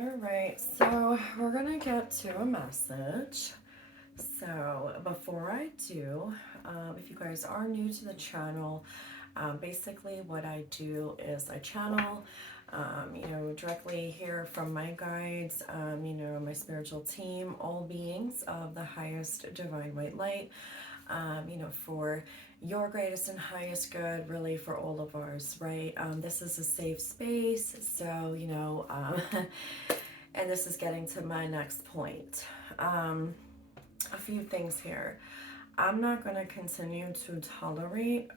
All right, so we're gonna get to a message. So before I do, if you guys are new to the channel, basically what I do is I channel, directly hear from my guides, my spiritual team, all beings of the highest divine white light, for your greatest and highest good, really for all of ours, right? This is a safe space, so, and this is getting to my next point. A few things here. I'm not going to continue to tolerate,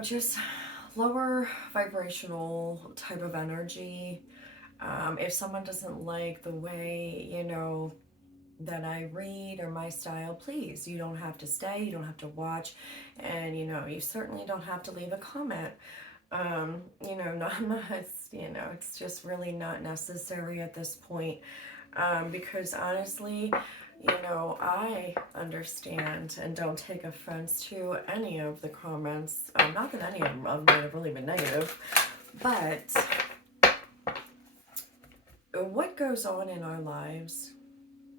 just lower vibrational type of energy. If someone doesn't like the way, that I read or my style, please, you don't have to stay, you don't have to watch, and you certainly don't have to leave a comment. Not, it's just really not necessary at this point. Because honestly, I understand and don't take offense to any of the comments. Not that any of them have really been negative, but what goes on in our lives,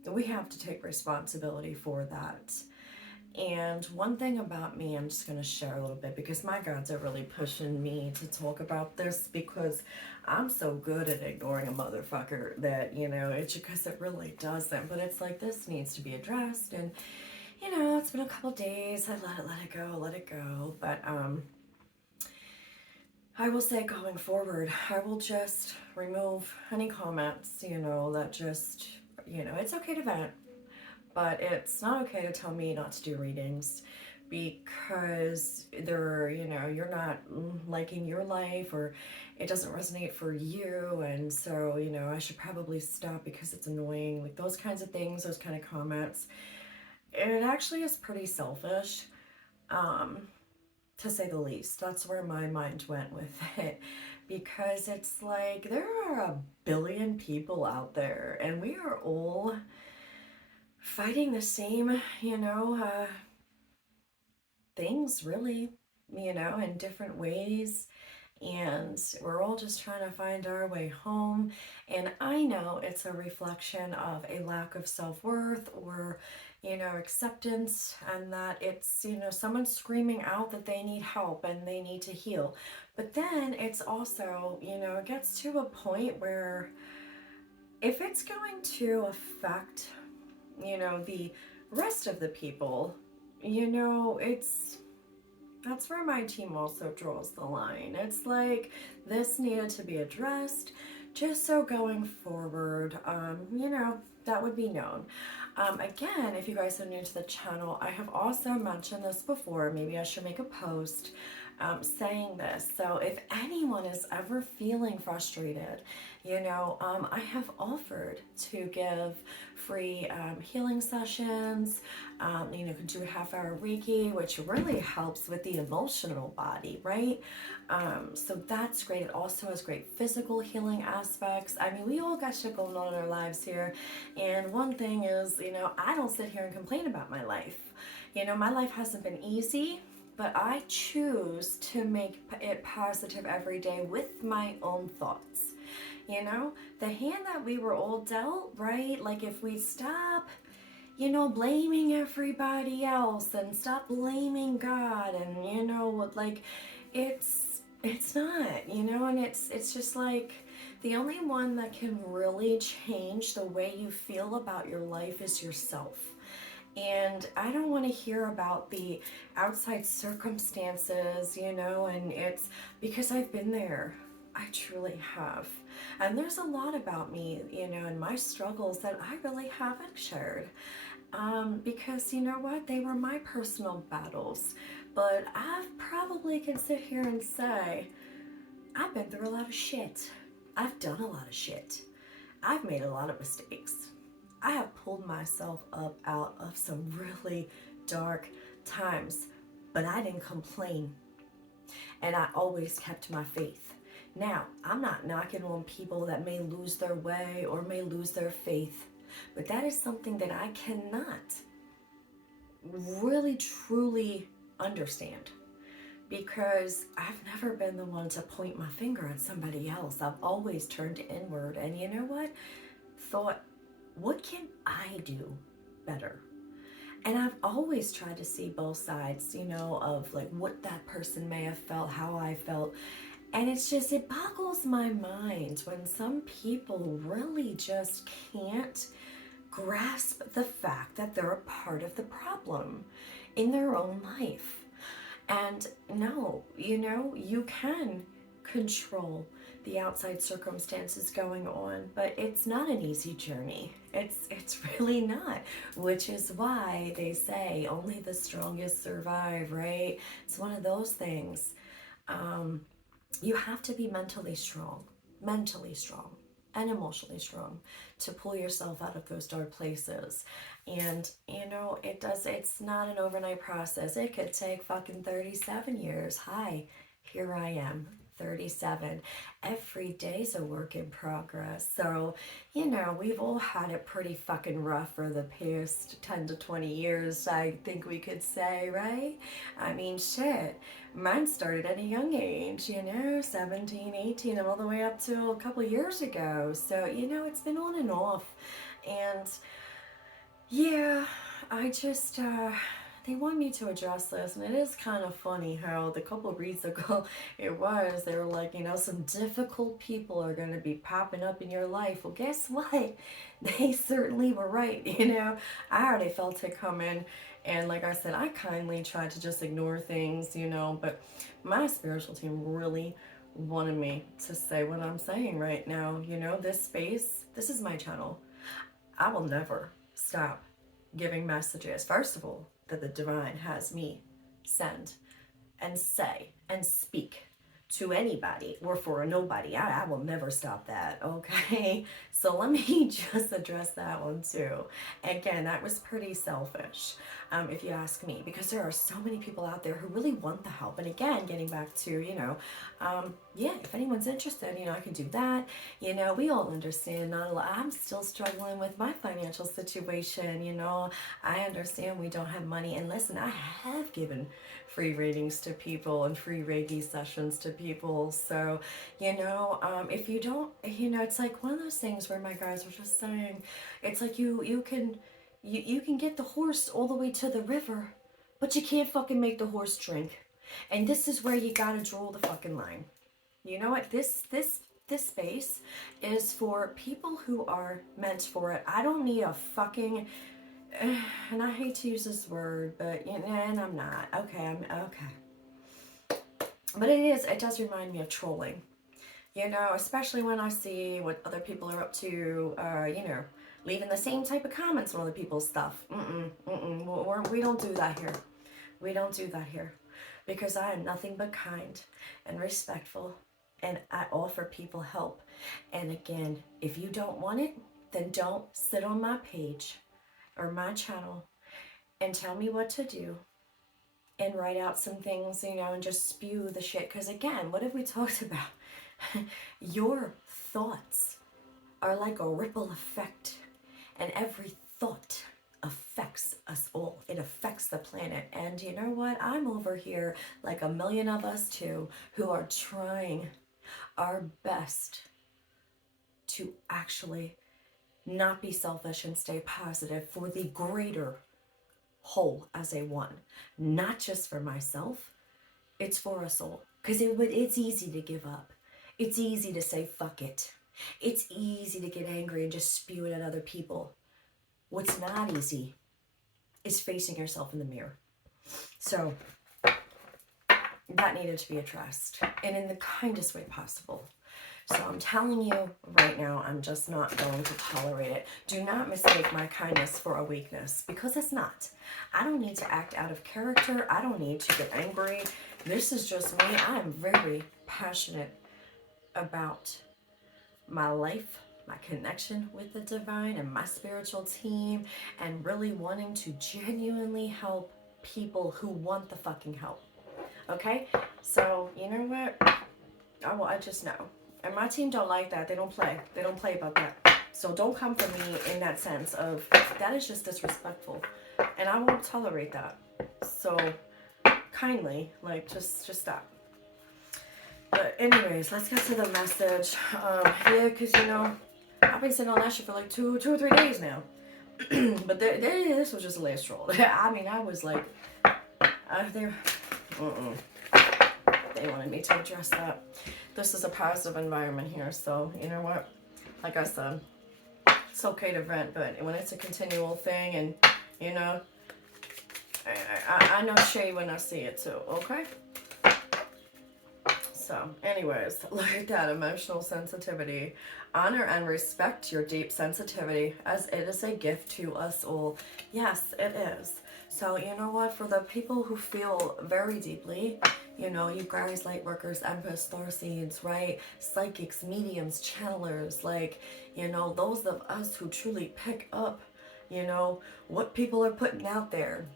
we have to take responsibility for that. And one thing about me, I'm just going to share a little bit because my gods are really pushing me to talk about this because I'm so good at ignoring a motherfucker that, it's because it really doesn't. But it's like this needs to be addressed. And, it's been a couple days. I let it go. But I will say going forward, I will just remove any comments, that just, it's okay to vent. But it's not okay to tell me not to do readings because you're not liking your life or it doesn't resonate for you. And so, I should probably stop because it's annoying. Like those kinds of things, those kind of comments. It actually is pretty selfish, to say the least. That's where my mind went with it. Because it's like there are a billion people out there and we are all fighting the same, things really, in different ways. And we're all just trying to find our way home. And I know it's a reflection of a lack of self-worth or, acceptance, and that it's, someone screaming out that they need help and they need to heal. But then it's also, it gets to a point where if it's going to affect the rest of the people, that's where my team also draws the line. It's like this needed to be addressed just so going forward, that would be known. Again, if you guys are new to the channel, I have also mentioned this before. Maybe I should make a post saying this. So if anyone is ever feeling frustrated, I have offered to give free healing sessions. Can do a half-hour Reiki, which really helps with the emotional body, right? So that's great. It also has great physical healing aspects. I mean, we all got shit going on in our lives here. And one thing is, I don't sit here and complain about my life. My life hasn't been easy, but I choose to make it positive every day with my own thoughts. The hand that we were all dealt, right? Like if we stop, blaming everybody else and stop blaming God and, like it's not, and it's just like the only one that can really change the way you feel about your life is yourself. And I don't want to hear about the outside circumstances, and it's because I've been there. I truly have. And there's a lot about me, and my struggles that I really haven't shared. Because you know what? They were my personal battles. But I probably can sit here and say, I've been through a lot of shit. I've done a lot of shit. I've made a lot of mistakes. I have pulled myself up out of some really dark times, but I didn't complain. And I always kept my faith. Now, I'm not knocking on people that may lose their way or may lose their faith, but that is something that I cannot really truly understand. because I've never been the one to point my finger at somebody else. I've always turned inward, and you know what? Thought, what can I do better? And I've always tried to see both sides, of like what that person may have felt, how I felt. And it's just, it boggles my mind when some people really just can't grasp the fact that they're a part of the problem in their own life. And no, you can control the outside circumstances going on, but it's not an easy journey. It's really not, which is why they say only the strongest survive, right? It's one of those things. You have to be mentally strong and emotionally strong to pull yourself out of those dark places. And it's not an overnight process. It could take fucking 37 years. Hi, here I am, 37. Every day's a work in progress. So, we've all had it pretty fucking rough for the past 10 to 20 years, I think we could say, right? I mean, shit. Mine started at a young age, 17, 18, and all the way up to a couple years ago. So, it's been on and off. And yeah, I just, they want me to address this, and it is kind of funny how the couple of reads ago they were like, some difficult people are going to be popping up in your life. Well, guess what? They certainly were right, I already felt it coming, and like I said, I kindly tried to just ignore things, but my spiritual team really wanted me to say what I'm saying right now. This space, this is my channel. I will never stop giving messages, first of all, that the divine has me send and say and speak to anybody or for a nobody. I will never stop that, okay? So let me just address that one too. Again, that was pretty selfish, if you ask me, because there are so many people out there who really want the help. And again, getting back to, yeah, if anyone's interested, I can do that. We all understand, not a lot. I'm still struggling with my financial situation, I understand we don't have money. And listen, I have given free readings to people and free Reiki sessions to people. So, if you don't, it's like one of those things where my guys were just saying, it's like you can get the horse all the way to the river, but you can't fucking make the horse drink. And this is where you gotta draw the fucking line. You know what? This space is for people who are meant for it. I don't need a fucking, and I hate to use this word, but and I'm not. Okay, I'm okay. But it does remind me of trolling. Especially when I see what other people are up to, leaving the same type of comments on other people's stuff. We don't do that here. We don't do that here. Because I am nothing but kind and respectful, and I offer people help. And again, if you don't want it, then don't sit on my page or my channel and tell me what to do and write out some things, and just spew the shit. Because again, what have we talked about? Your thoughts are like a ripple effect, and every thought affects us all. It affects the planet. And you know what? I'm over here, like a million of us too, who are trying our best to actually not be selfish and stay positive for the greater whole as a one. Not just for myself, it's for us all. Because it's easy to give up. It's easy to say fuck it. It's easy to get angry and just spew it at other people. What's not easy is facing yourself in the mirror. So that needed to be addressed, and in the kindest way possible. So I'm telling you right now, I'm just not going to tolerate it. Do not mistake my kindness for a weakness, because it's not. I don't need to act out of character. I don't need to get angry. This is just me. I am very passionate about my life, my connection with the divine and my spiritual team, and really wanting to genuinely help people who want the fucking help. Okay? So, you know what? I just know. And my team don't like that. They don't play. They don't play about that. So don't come for me in that sense of, that is just disrespectful. And I won't tolerate that. So kindly, like, just stop. But anyways, let's get to the message. Yeah, because, you know, I've been sitting on that shit for like two or 3 days now. But this was just a last stroll. I mean, I was like, they wanted me to address that. This is a positive environment here, so you know what? Like I said, it's okay to vent, but when it's a continual thing, and you know, I know shade when I see it too. Okay. So, anyways, look at that emotional sensitivity. Honor and respect your deep sensitivity, as it is a gift to us all. Yes, it is. So, you know what? For the people who feel very deeply, you know, you guys, light workers, empaths, starseeds, right? Psychics, mediums, channelers, like, you know, those of us who truly pick up, you know, what people are putting out there.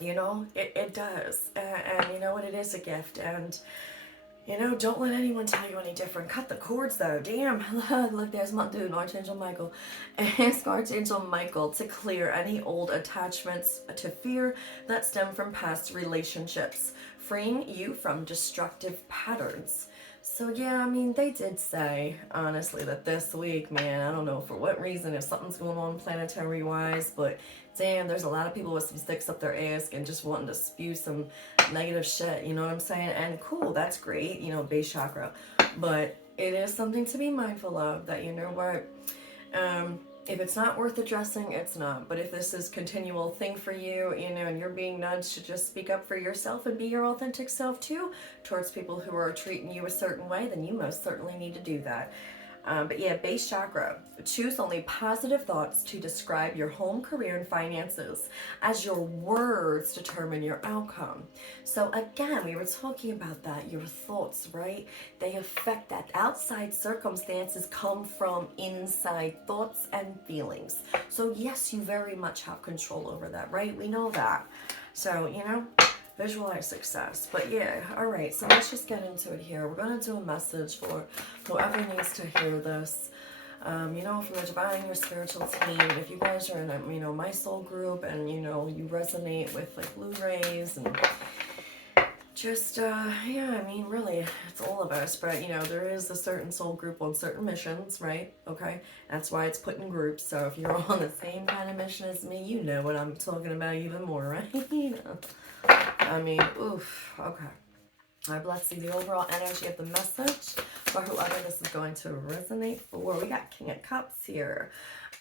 You know, it does. And you know what? It is a gift. And you know, don't let anyone tell you any different. Cut the cords, though. Damn. Look, there's my dude, Archangel Michael. Ask Archangel Michael to clear any old attachments to fear that stem from past relationships, freeing you from destructive patterns. So, yeah, I mean, they did say, honestly, that this week, man, I don't know for what reason, if something's going on planetary-wise, but damn, there's a lot of people with some sticks up their ass and just wanting to spew some negative shit, you know what I'm saying? And cool, that's great, you know, base chakra. But it is something to be mindful of, that, you know what, if it's not worth addressing, it's not. But if this is a continual thing for you, you know, and you're being nudged to just speak up for yourself and be your authentic self too, towards people who are treating you a certain way, then you most certainly need to do that. But yeah, base chakra. Choose only positive thoughts to describe your home, career, and finances, as your words determine your outcome. So again, we were talking about that, your thoughts, right? They affect that. Outside circumstances come from inside thoughts and feelings. So yes, you very much have control over that, right? We know that. So, you know, visualize success. But yeah, all right, so let's just get into it here. We're going to do a message for whoever needs to hear this. You know, from the divine, your spiritual team. If you guys are in a, you know, my soul group, and you know, you resonate with like blue rays and just yeah, I mean, really, it's all of us. But you know, there is a certain soul group on certain missions, right? Okay, that's why it's put in groups. So if you're on the same kind of mission as me, you know what I'm talking about even more, right? You know. I mean, oof, okay. I bless you, the overall energy of the message for whoever this is going to resonate for. We got King of Cups here.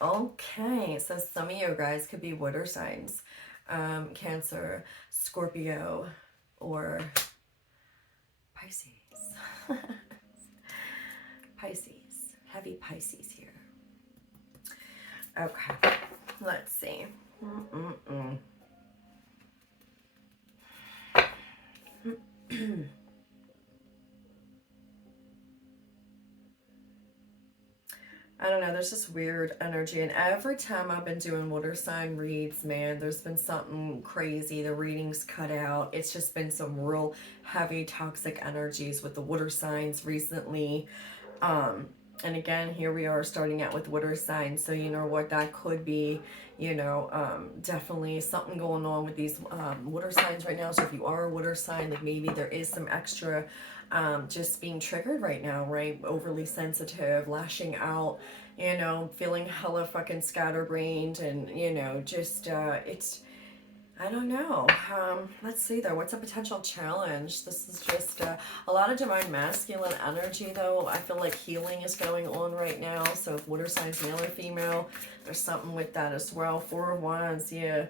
Okay, so some of you guys could be water signs. Cancer, Scorpio, or Pisces. Pisces. Heavy Pisces here. Okay, let's see. I don't know, there's this weird energy, and every time I've been doing water sign reads, man, there's been something crazy. The readings cut out. It's just been some real heavy toxic energies with the water signs recently. And again, here we are starting out with water signs, so you know what, that could be, you know, definitely something going on with these water signs right now. So if you are a water sign, like maybe there is some extra just being triggered right now, right? Overly sensitive, lashing out, you know, feeling hella fucking scatterbrained, and you know, just it's, I don't know. Let's see though. What's a potential challenge? This is just a lot of divine masculine energy though. I feel like healing is going on right now. So if water signs, male or female, there's something with that as well. Four of Wands, yeah.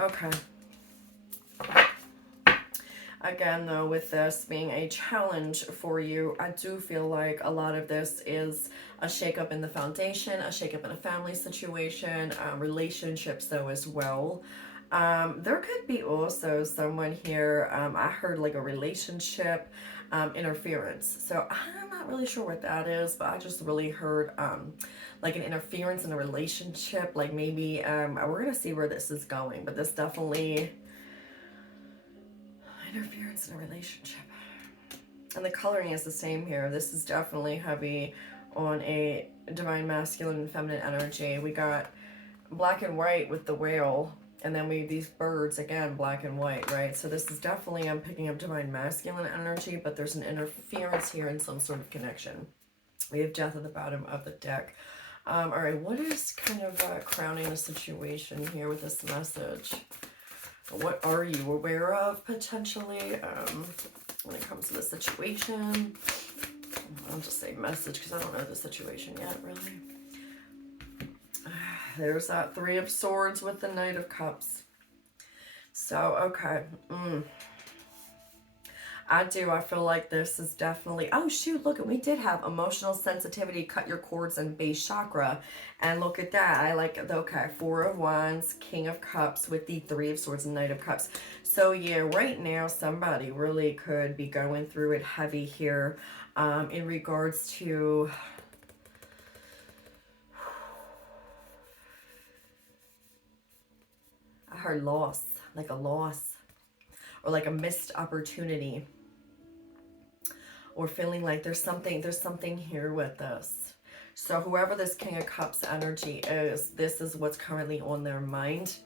Okay. Again though, with this being a challenge for you, I do feel like a lot of this is a shakeup in the foundation, a shakeup in a family situation, relationships though as well. There could be also someone here, I heard like a relationship interference. So I'm not really sure what that is, but I just really heard like an interference in a relationship. Like maybe, we're going to see where this is going, but this definitely, interference in a relationship. And the coloring is the same here. This is definitely heavy on a divine masculine and feminine energy. We got black and white with the whale. And then we have these birds, again, black and white, right? So this is definitely, I'm picking up divine masculine energy, but there's an interference here in some sort of connection. We have death at the bottom of the deck. All right, what is kind of crowning the situation here with this message? What are you aware of, potentially, when it comes to the situation? I'll just say message, because I don't know the situation yet, really. There's that Three of Swords with the Knight of Cups. So, okay. I feel like this is definitely, oh shoot, look, we did have emotional sensitivity, cut your cords, and base chakra. And look at that. I like, okay, Four of Wands, King of Cups with the Three of Swords and Knight of Cups. So yeah, right now somebody really could be going through it heavy here in regards to I heard loss, like a loss or like a missed opportunity, or feeling like there's something here with this. So whoever this King of Cups energy is, this is what's currently on their mind.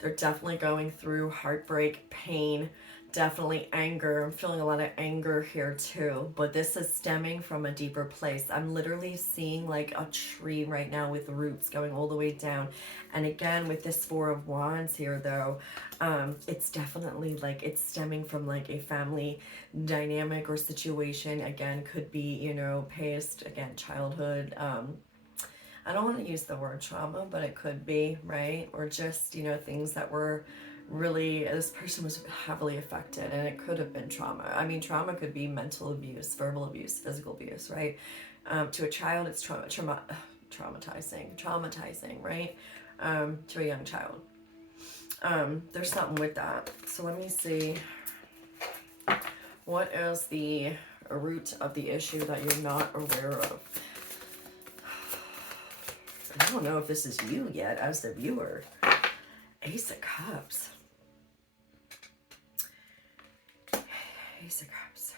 They're definitely going through heartbreak, pain, definitely anger. I'm feeling a lot of anger here too, but this is stemming from a deeper place. I'm literally seeing like a tree right now with roots going all the way down. And again, with this Four of Wands here though, it's definitely like it's stemming from like a family dynamic or situation. Again, could be, you know, past, again, childhood, I don't want to use the word trauma, but it could be, right? Or just, you know, things that were really, this person was heavily affected, and it could have been trauma. I mean, trauma could be mental abuse, verbal abuse, physical abuse, right? To a child, it's traumatizing, right? To a young child. There's something with that. So let me see. What is the root of the issue that you're not aware of? I don't know if this is you yet as the viewer. Ace of Cups. Ace of Cups.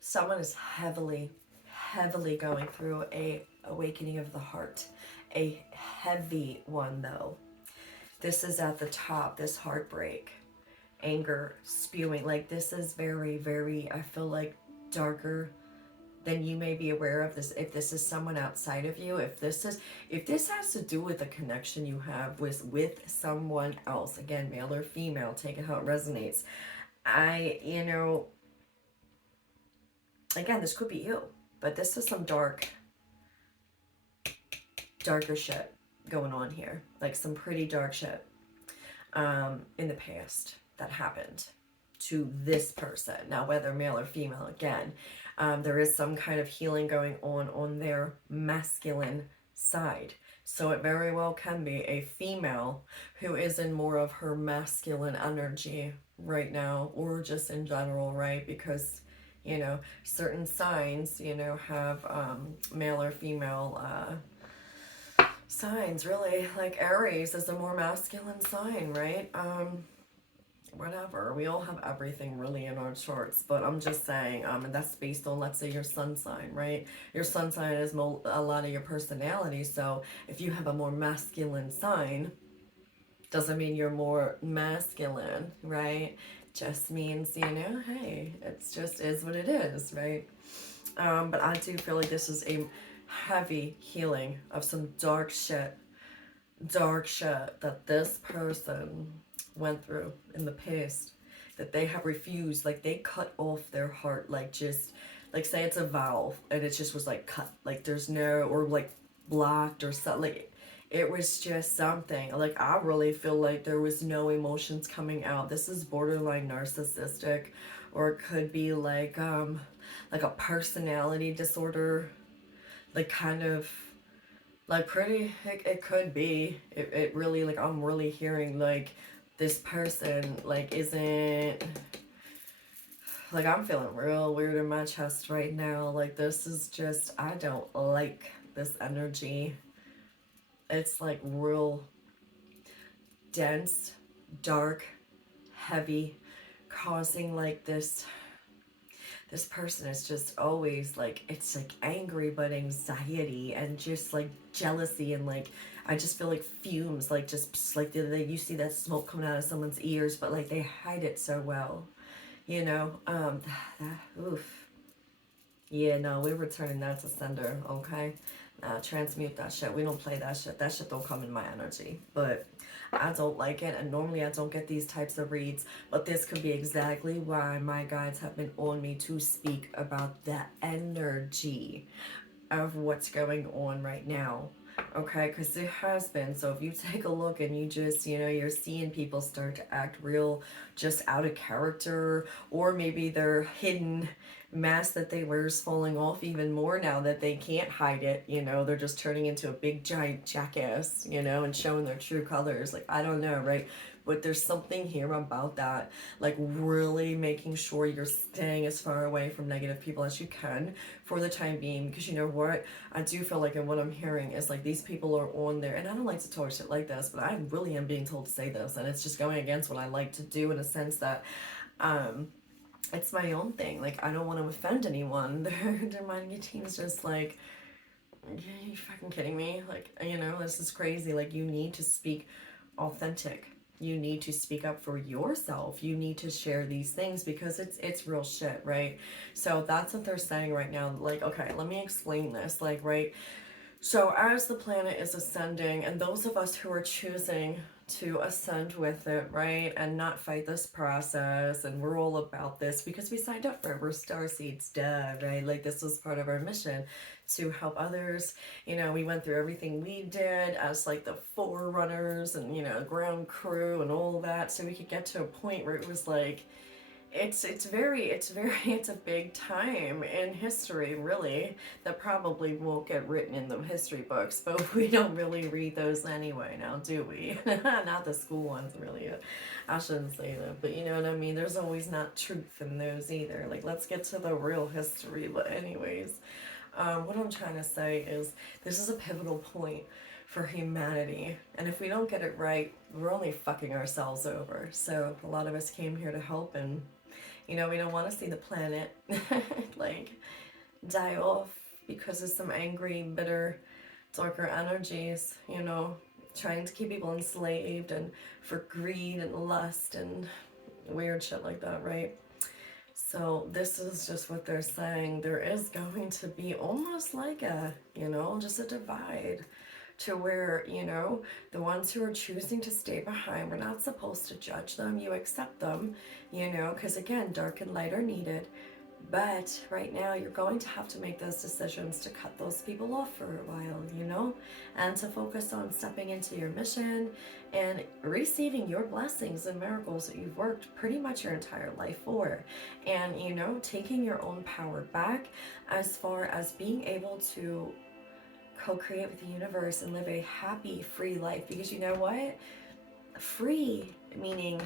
Someone is heavily going through a awakening of the heart. A heavy one though. This is at the top, this heartbreak, anger, spewing. Like this is very, very, I feel like darker than you may be aware of. This, if this is someone outside of you, if this has to do with a connection you have with someone else, again, male or female, take it how it resonates. You know, again, this could be you, but this is some darker shit going on here, like some pretty dark shit in the past that happened to this person. Now, whether male or female, again, there is some kind of healing going on their masculine side. So it very well can be a female who is in more of her masculine energy right now, or just in general, right? Because, you know, certain signs, you know, have male or female signs, really. Like Aries is a more masculine sign, right? Whatever, we all have everything really in our charts, but I'm just saying, and that's based on, let's say, your sun sign, right? Your sun sign is a lot of your personality. So if you have a more masculine sign, doesn't mean you're more masculine, right? Just means, you know, hey, it's just is what it is, right? But I do feel like this is a heavy healing of some dark shit that this person went through in the past, that they have refused. Like they cut off their heart, like just like, say it's a valve and it just was like cut, like there's no, or like blocked or something. Like it was just something, like I really feel like there was no emotions coming out. This is borderline narcissistic, or it could be like a personality disorder, like kind of like pretty, it could be, it really, like I'm really hearing like this person like isn't, like I'm feeling real weird in my chest right now. Like this is just, I don't like this energy. It's like real dense, dark, heavy, causing like this person is just always like, it's like angry but anxiety and just like jealousy, and like I just feel like fumes, like just like you see that smoke coming out of someone's ears, but like they hide it so well, you know. Oof. Yeah, no, we're returning that to sender, okay? Transmute that shit. We don't play that shit. That shit don't come in my energy. But I don't like it, and normally I don't get these types of reads, but this could be exactly why my guides have been on me to speak about the energy of what's going on right now. Okay, because there has been. So if you take a look and you just, you know, you're seeing people start to act real just out of character, or maybe their hidden mask that they wear is falling off even more now that they can't hide it, you know, they're just turning into a big giant jackass, you know, and showing their true colors. Like, I don't know, right? But there's something here about that, like really making sure you're staying as far away from negative people as you can for the time being, because you know what, I do feel like, and what I'm hearing is like these people are on there, and I don't like to talk shit like this, but I really am being told to say this, and it's just going against what I like to do, in a sense that it's my own thing. Like, I don't want to offend anyone. Their marketing team's just like, are you fucking kidding me? Like, you know, this is crazy. Like, you need to speak authentic. You need to speak up for yourself. You need to share these things because it's real shit, right? So that's what they're saying right now. Like, okay, let me explain this. Like, right? So as the planet is ascending, and those of us who are choosing to ascend with it, right, and not fight this process, and we're all about this because we signed up for it. We're starseeds, duh, right? Like, this was part of our mission to help others. You know, we went through everything we did as like the forerunners and, you know, ground crew and all that, so we could get to a point where it was like, it's a big time in history, really, that probably won't get written in the history books, but we don't really read those anyway now, do we? Not the school ones, really. I shouldn't say that, but you know what I mean. There's always not truth in those either. Like, let's get to the real history. But anyways, what I'm trying to say is this is a pivotal point for humanity, and if we don't get it right, we're only fucking ourselves over. So a lot of us came here to help, and you know, we don't want to see the planet like die off because of some angry, bitter, darker energies, you know, trying to keep people enslaved and for greed and lust and weird shit like that, right? So this is just what they're saying. There is going to be almost like a, you know, just a divide to where, you know, the ones who are choosing to stay behind, we're not supposed to judge them. You accept them, you know, because again, dark and light are needed. But right now, you're going to have to make those decisions to cut those people off for a while, you know, and to focus on stepping into your mission and receiving your blessings and miracles that you've worked pretty much your entire life for. And, you know, taking your own power back as far as being able to co-create with the universe and live a happy, free life. Because you know what? Free meaning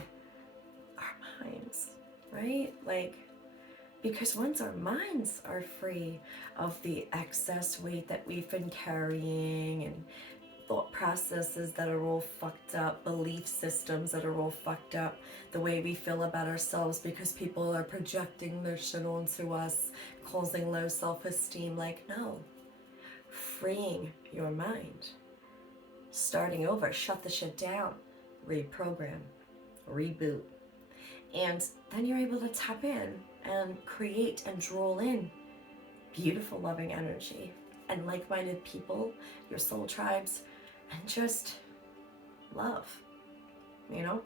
our minds, right? Like, because once our minds are free of the excess weight that we've been carrying, and thought processes that are all fucked up, belief systems that are all fucked up, the way we feel about ourselves because people are projecting their shit onto us, causing low self-esteem. Like, no. Freeing your mind, starting over, shut the shit down, reprogram, reboot, and then you're able to tap in and create and draw in beautiful, loving energy and like-minded people, your soul tribes, and just love, you know?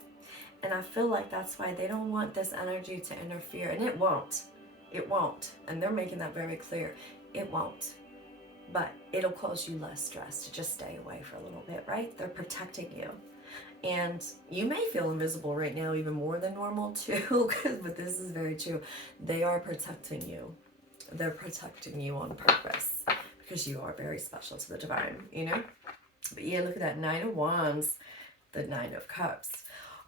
And I feel like that's why they don't want this energy to interfere, and it won't. It won't. And they're making that very clear. It won't. But it'll cause you less stress to just stay away for a little bit, right? They're protecting you. And you may feel invisible right now even more than normal too, but this is very true. They are protecting you. They're protecting you on purpose because you are very special to the divine, you know? But yeah, look at that, 9 of Wands, the 9 of Cups.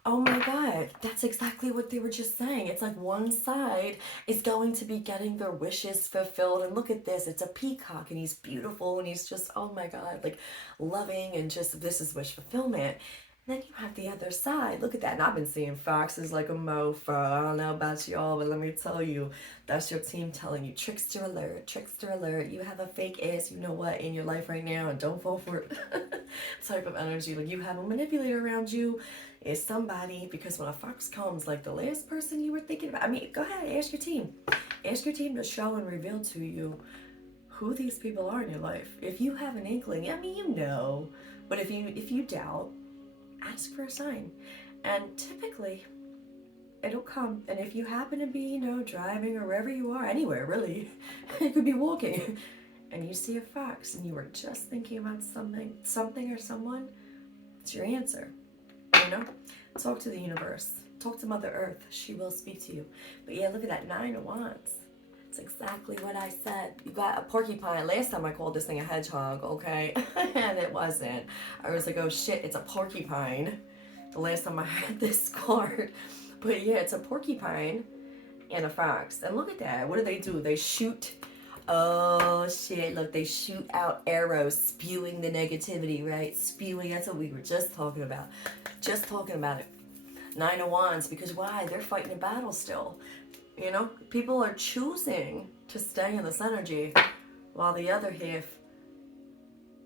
Oh my God, that's exactly what they were just saying. It's like one side is going to be getting their wishes fulfilled. And look at this, it's a peacock and he's beautiful and he's just, oh my God, like loving and just, this is wish fulfillment. Then you have the other side. Look at that. And I've been seeing foxes like a mofo. I don't know about y'all, but let me tell you, that's your team telling you, trickster alert, trickster alert. You have a fake ass, you know what, in your life right now, and don't fall for it. Type of energy. Like you have a manipulator around you. Is somebody, because when a fox comes, like the last person you were thinking about, I mean, go ahead, ask your team. Ask your team to show and reveal to you who these people are in your life. If you have an inkling, I mean, you know, but if you doubt, ask for a sign, and typically it'll come. And if you happen to be, you know, driving or wherever you are, anywhere really, you could be walking, and you see a fox, and you were just thinking about something or someone, it's your answer. You know, talk to the universe, talk to Mother Earth. She will speak to you. But yeah, look at that 9 of Wands. It's exactly what I said. You got a porcupine. Last time I called this thing a hedgehog, okay? And it wasn't. I was like, oh shit, it's a porcupine. The last time I had this card. But yeah, it's a porcupine and a fox. And look at that. What do? They shoot. Oh shit, look, they shoot out arrows, spewing the negativity, right? Spewing, that's what we were just talking about. Just talking about it. 9 of Wands, because why? They're fighting a battle still. You know, people are choosing to stay in this energy while the other half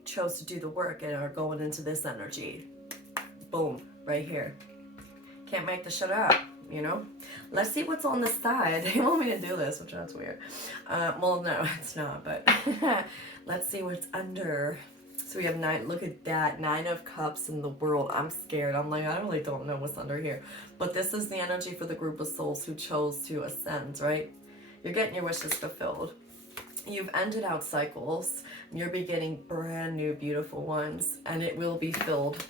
chose to do the work and are going into this energy. Boom, right here. Can't make the shit up, you know? Let's see what's on the side. They want me to do this, which that's weird. Well, no, it's not, but let's see what's under. So we have 9, look at that, 9 of Cups in the World. I'm scared. I'm like, I really don't know what's under here. But this is the energy for the group of souls who chose to ascend, right? You're getting your wishes fulfilled. You've ended out cycles. You're beginning brand new, beautiful ones. And it will be filled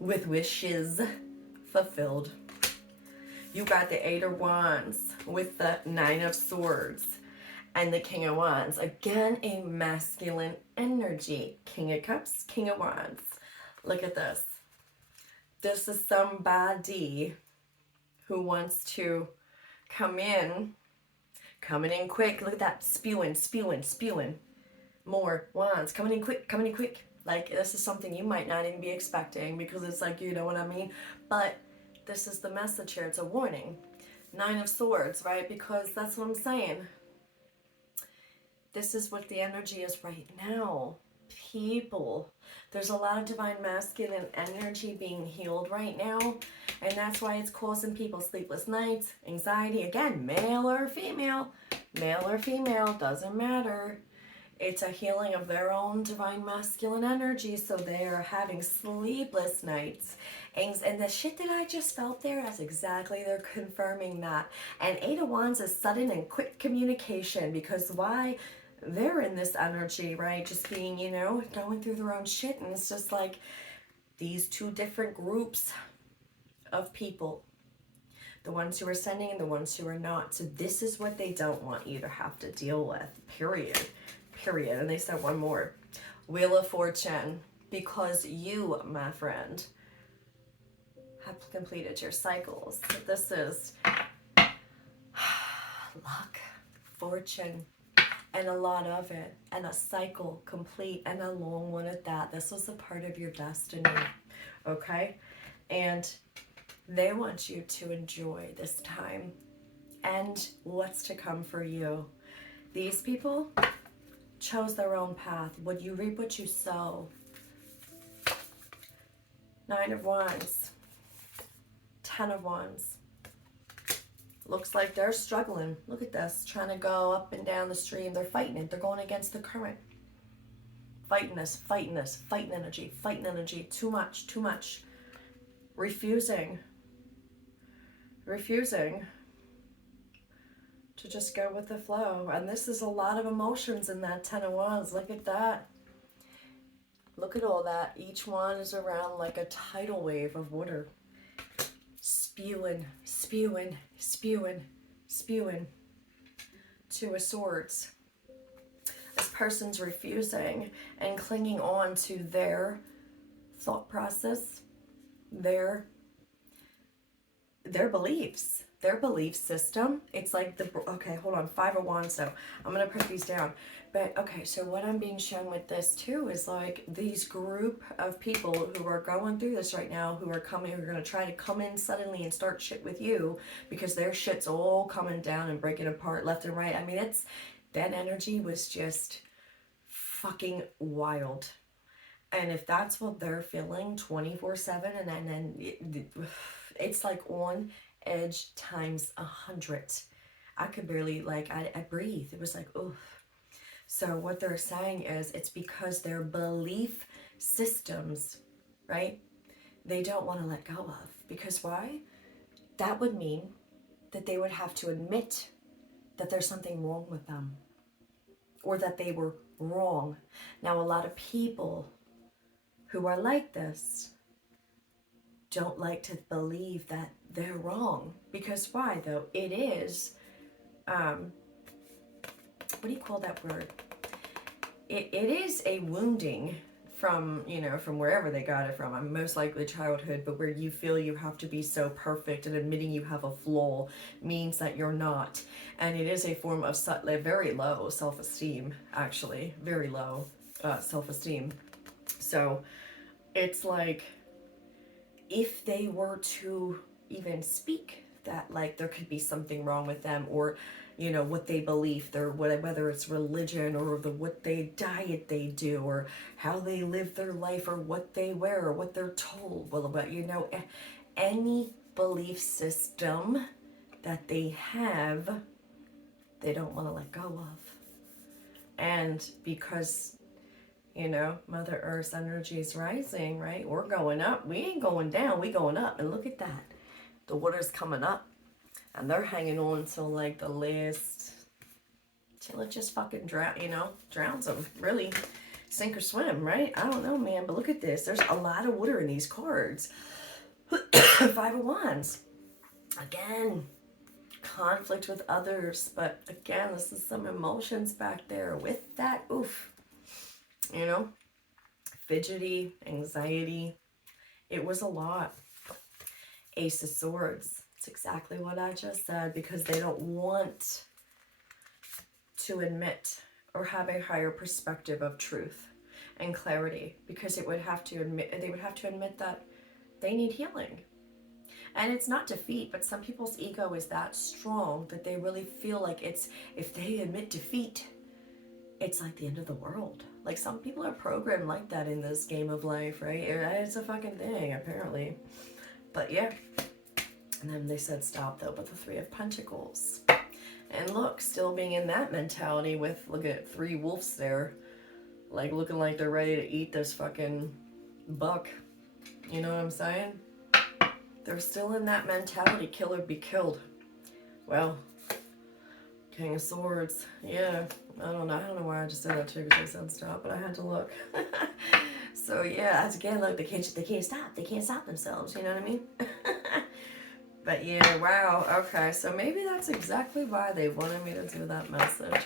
with wishes fulfilled. You got the 8 of Wands with the 9 of Swords. And the King of Wands. Again, a masculine energy. King of Cups, King of Wands. Look at this. This is somebody who wants to come in quick. Look at that. Spewing, spewing, spewing. More wands. Coming in quick, coming in quick. Like, this is something you might not even be expecting, because it's like, you know what I mean? But this is the message here. It's a warning. 9 of Swords, right? Because that's what I'm saying. This is what the energy is right now. People. There's a lot of divine masculine energy being healed right now. And that's why it's causing people sleepless nights, anxiety. Again, male or female. Male or female, doesn't matter. It's a healing of their own divine masculine energy. So they are having sleepless nights. And the shit that I just felt there, that's exactly, they're confirming that. And 8 of Wands is sudden and quick communication. Because why? They're in this energy, right? Just being, you know, going through their own shit. And it's just like these two different groups of people. The ones who are sending and the ones who are not. So this is what they don't want you to have to deal with. Period. Period. And they said one more. Wheel of Fortune. Because you, my friend, have completed your cycles. So this is luck, fortune, and a lot of it, and a cycle complete, and a long one at that. This was a part of your destiny, okay? And they want you to enjoy this time and what's to come for you. These people chose their own path. What you reap, what you sow. 9 of Wands, 10 of Wands. Looks like they're struggling. Look at this, trying to go up and down the stream. They're fighting it. They're going against the current. Fighting this, fighting this, fighting energy. Too much, too much. Refusing to just go with the flow. And this is a lot of emotions in that 10 of Wands. Look at that. Look at all that. Each one is around like a tidal wave of water. Spewing, spewing, spewing, spewing. 2 of Swords. This person's refusing and clinging on to their thought process, their beliefs. their belief system, it's like the, okay, hold on, 5 of Wands, so I'm going to put these down. But, okay, so what I'm being shown with this, too, is like these group of people who are going through this right now, who are going to try to come in suddenly and start shit with you, because their shit's all coming down and breaking apart left and right. I mean, that energy was just fucking wild. And if that's what they're feeling 24/7, and then it's like on edge times 100. I could barely, like, I breathe. It was like, oof. So what they're saying is it's because their belief systems, right, they don't want to let go of. Because why? That would mean that they would have to admit that there's something wrong with them, or that they were wrong. Now, a lot of people who are like this don't like to believe that they're wrong. Because why, though? It is, what do you call that word? It is a wounding from, from wherever they got it from. I'm most likely childhood, but where you feel you have to be so perfect, and admitting you have a flaw means that you're not. And it is a form of very low self-esteem, actually. Very low self-esteem. So it's like, if they were to even speak that, like, there could be something wrong with them, or what they believe, whether it's religion, or what diet they do, or how they live their life, or what they wear, or what they're told, but any belief system that they have, they don't want to let go of. And because Mother Earth's energy is rising, right? We're going up. We ain't going down. We going up. And look at that. The water's coming up. And they're hanging on till like the last, till it just fucking drowns them. Really, sink or swim, right? I don't know, man. But look at this. There's a lot of water in these cards. 5 of Wands. Again, conflict with others. But again, this is some emotions back there with that. Oof. Fidgety, anxiety. It was a lot. Ace of Swords. It's exactly what I just said, because they don't want to admit or have a higher perspective of truth and clarity, because they would have to admit that they need healing. And it's not defeat, but some people's ego is that strong that they really feel like if they admit defeat, it's like the end of the world. Like, some people are programmed like that in this game of life, right? It's a fucking thing, apparently. But yeah. And then they said stop, though, with the 3 of Pentacles. And look, still being in that mentality with, look at 3 wolves there. Like, looking like they're ready to eat this fucking buck. You know what I'm saying? They're still in that mentality, kill or be killed. Well, King of Swords. Yeah, I don't know why I just said that too, because I said stop, but I had to look. So yeah, as again, look, they can't stop. They can't stop themselves. You know what I mean? But yeah, wow. Okay, so maybe that's exactly why they wanted me to do that message.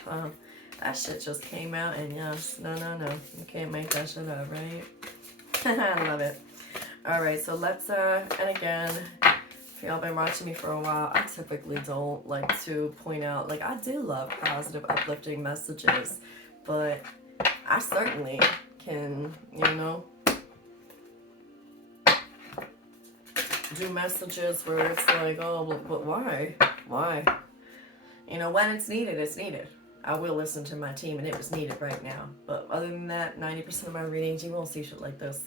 That shit just came out, and yes, no, you can't make that shit up, right? I love it. All right, so let's and again, if y'all been watching me for a while, I typically don't like to point out, like, I do love positive, uplifting messages, but I certainly can, do messages where it's like, oh, but why? When it's needed, it's needed. I will listen to my team, and it was needed right now. But other than that, 90% of my readings, you won't see shit like this.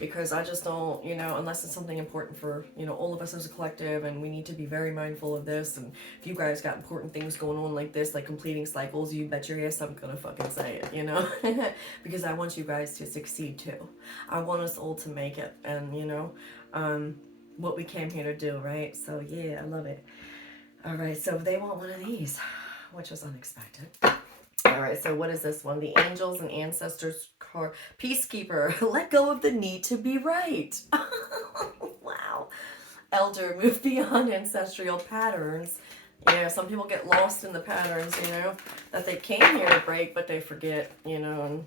Because I just don't, unless it's something important for, all of us as a collective, and we need to be very mindful of this. And if you guys got important things going on like this, like completing cycles, you bet your ass I'm gonna fucking say it, because I want you guys to succeed too. I want us all to make it, and, what we came here to do, right? So yeah, I love it. All right, so they want one of these, which was unexpected. All right, so what is this one? The Angels and Ancestors card. Peacekeeper, let go of the need to be right. Wow. Elder, move beyond ancestral patterns. Yeah, some people get lost in the patterns, that they came here to break, but they forget, and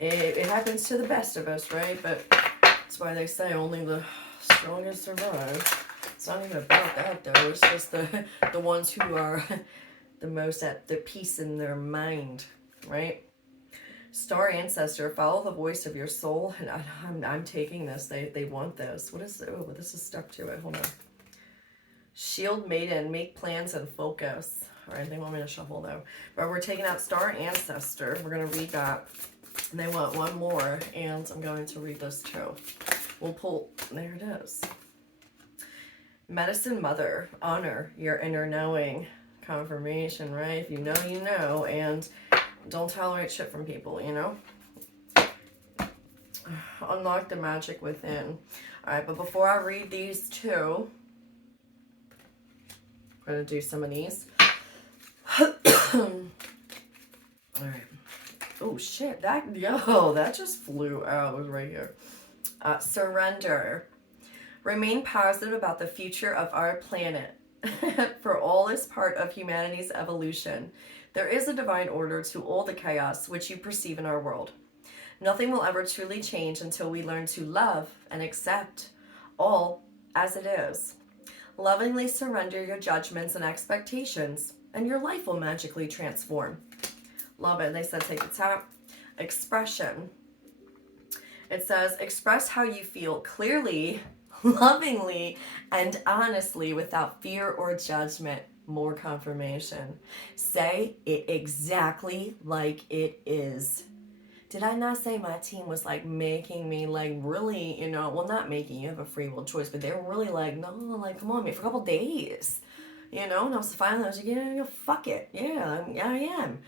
it happens to the best of us, right? But that's why they say only the strongest survive. It's not even about that though. It's just the ones who are the most at the peace in their mind, right? Star ancestor, follow the voice of your soul. And I'm taking this. They want this. What is? Oh, this is stuck to it. Hold on. Shield maiden, make plans and focus. All right, they want me to shuffle though. But we're taking out star ancestor. We're gonna read that. And they want one more, and I'm going to read this too. We'll pull. There it is. Medicine mother, honor your inner knowing. Confirmation, right? If you know, you know, and don't tolerate shit from people, you know? Unlock the magic within. Alright, but before I read these two, I'm going to do some of these. Alright. Oh, shit. That just flew out. It was right here. Surrender. Remain positive about the future of our planet. For all is part of humanity's evolution. There is a divine order to all the chaos which you perceive in our world. Nothing will ever truly change until we learn to love and accept all as it is. Lovingly surrender your judgments and expectations, and your life will magically transform. Love it. They said take the top. Expression. It says, express how you feel clearly, lovingly, and honestly without fear or judgment. More confirmation. Say it exactly like it is. Did I not say my team was like making me like really, you know, well, not making, you have a free will choice, but they were really like, no, like, come on, man, for a couple days, you know, and I was finally, I was like, yeah, fuck it. Yeah, I am.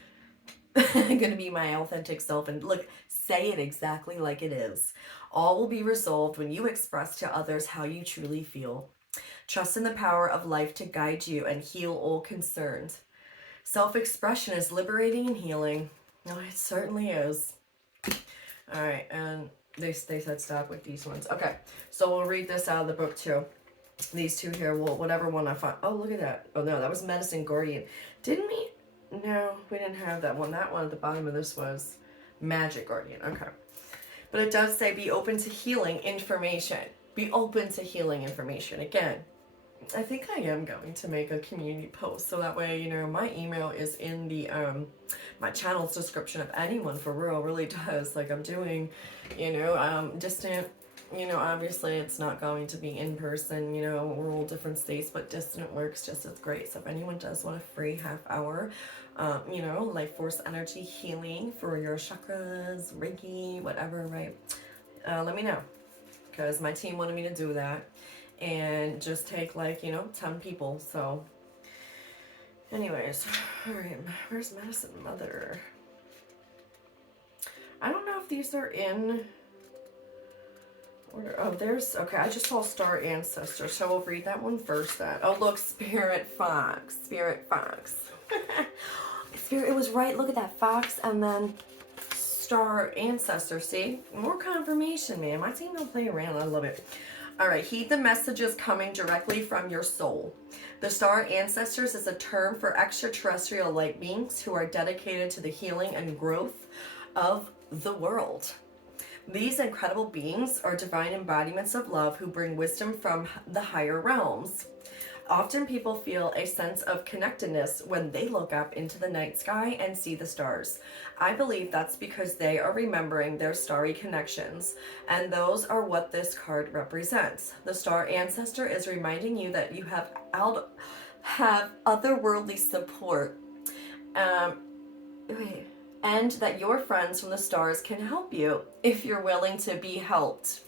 I'm going to be my authentic self and look, say it exactly like it is. All will be resolved when you express to others how you truly feel. Trust in the power of life to guide you and heal all concerns. Self-expression is liberating and healing. No, it certainly is. All right, and they said stop with these ones. Okay, so we'll read this out of the book too. These two here, well, whatever one I find. Oh, look at that. Oh, no, that was Medicine Guardian. Didn't we? No, we didn't have that one. That one at the bottom of this was Magic Guardian. Okay. But it does say be open to healing information. Be open to healing information. Again, I think I am going to make a community post so that way, you know, my email is in the my channel's description if anyone for real really does. Like I'm doing, you know, distant, you know, obviously it's not going to be in person, you know, we're all different states, but distant works just as great. So if anyone does want a free half hour, you know, life force energy healing for your chakras, Reiki, whatever, right? Let me know, because my team wanted me to do that. And just take like, you know, 10 people. So anyways, all right, where's Medicine Mother? I don't know if these are in order. Oh, there's, okay, I just saw Star Ancestor, so we'll read that one first then. Oh, look, Spirit Fox. Spirit Fox. Spirit, it was right. Look at that fox and then Star Ancestor. See? More confirmation, man. My team don't play around. I love it. All right, heed the messages coming directly from your soul. The Star Ancestors is a term for extraterrestrial light beings who are dedicated to the healing and growth of the world. These incredible beings are divine embodiments of love who bring wisdom from the higher realms. Often people feel a sense of connectedness when they look up into the night sky and see the stars. I believe that's because they are remembering their starry connections, and those are what this card represents. The Star Ancestor is reminding you that you have otherworldly support, and that your friends from the stars can help you if you're willing to be helped.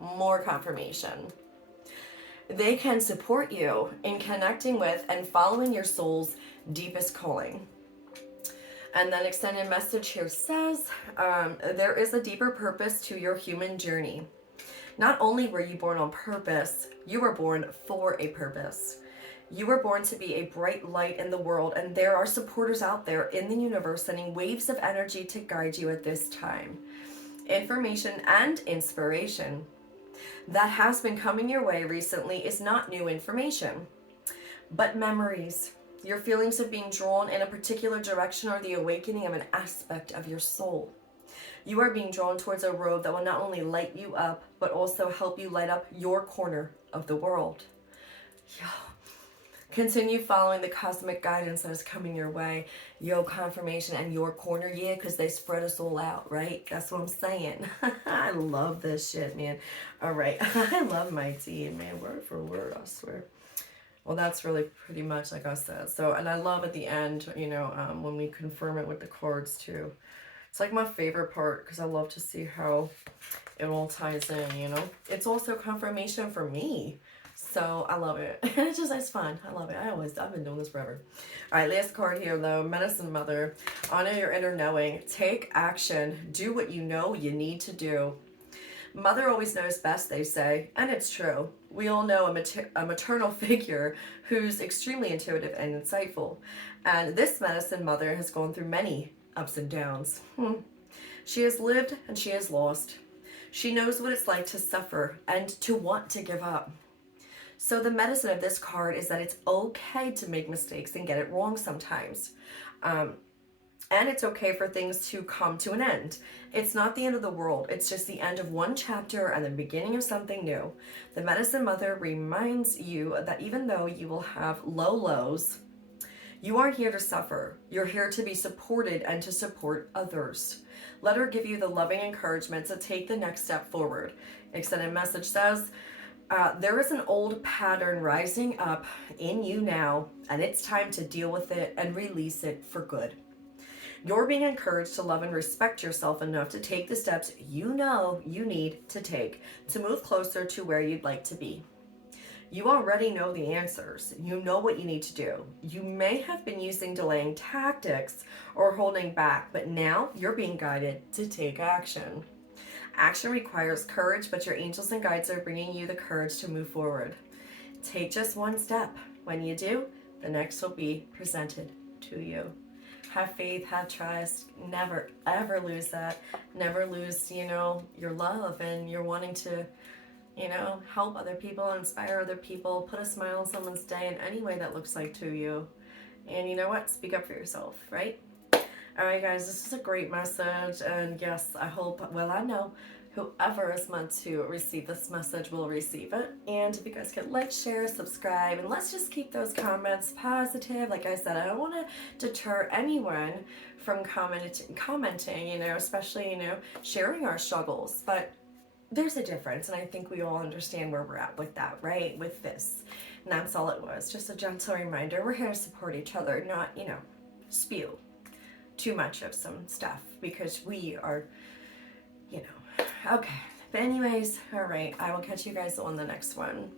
More confirmation. They can support you in connecting with and following your soul's deepest calling. And then extended message here says, there is a deeper purpose to your human journey. Not only were you born on purpose, you were born for a purpose. You were born to be a bright light in the world, and there are supporters out there in the universe sending waves of energy to guide you at this time. Information and inspiration that has been coming your way recently is not new information, but memories. Your feelings of being drawn in a particular direction are the awakening of an aspect of your soul. You are being drawn towards a road that will not only light you up, but also help you light up your corner of the world. Yo, continue following the cosmic guidance that is coming your way. Yo, confirmation and your corner, yeah, because they spread us all out, right? That's what I'm saying. I love this shit, man. All right. I love my team, man. Word for word, I swear. Well, that's really pretty much like I said. So, and I love at the end, you know, when we confirm it with the cards too. It's like my favorite part because I love to see how it all ties in, you know. It's also confirmation for me. So I love it. It's fun. I love it. I've been doing this forever. All right, last card here though. Medicine Mother. Honor your inner knowing. Take action. Do what you know you need to do. Mother always knows best, they say, and it's true. We all know a maternal figure who's extremely intuitive and insightful. And this medicine mother has gone through many ups and downs. She has lived and she has lost. She knows what it's like to suffer and to want to give up. So the medicine of this card is that it's okay to make mistakes and get it wrong sometimes. And it's okay for things to come to an end. It's not the end of the world. It's just the end of one chapter and the beginning of something new. The Medicine Mother reminds you that even though you will have low lows, you aren't here to suffer. You're here to be supported and to support others. Let her give you the loving encouragement to take the next step forward. Extended message says, there is an old pattern rising up in you now, and it's time to deal with it and release it for good. You're being encouraged to love and respect yourself enough to take the steps you know you need to take to move closer to where you'd like to be. You already know the answers. You know what you need to do. You may have been using delaying tactics or holding back, but now you're being guided to take action. Action requires courage, but your angels and guides are bringing you the courage to move forward. Take just one step. When you do, the next will be presented to you. Have faith, have trust, never ever lose that. Never lose, you know, your love and your wanting to, you know, help other people, inspire other people, put a smile on someone's day in any way that looks like to you. And you know what? Speak up for yourself, right? All right, guys, this is a great message. And yes, I hope, well, I know whoever is meant to receive this message will receive it. And if you guys could like, share, subscribe, and let's just keep those comments positive. Like I said, I don't want to deter anyone from commenting, you know, especially, you know, sharing our struggles. But there's a difference, and I think we all understand where we're at with that, right? With this. And that's all it was. Just a gentle reminder. We're here to support each other, not, you know, spew too much of some stuff because we are, you know. Okay. But anyways, all right. I will catch you guys on the next one.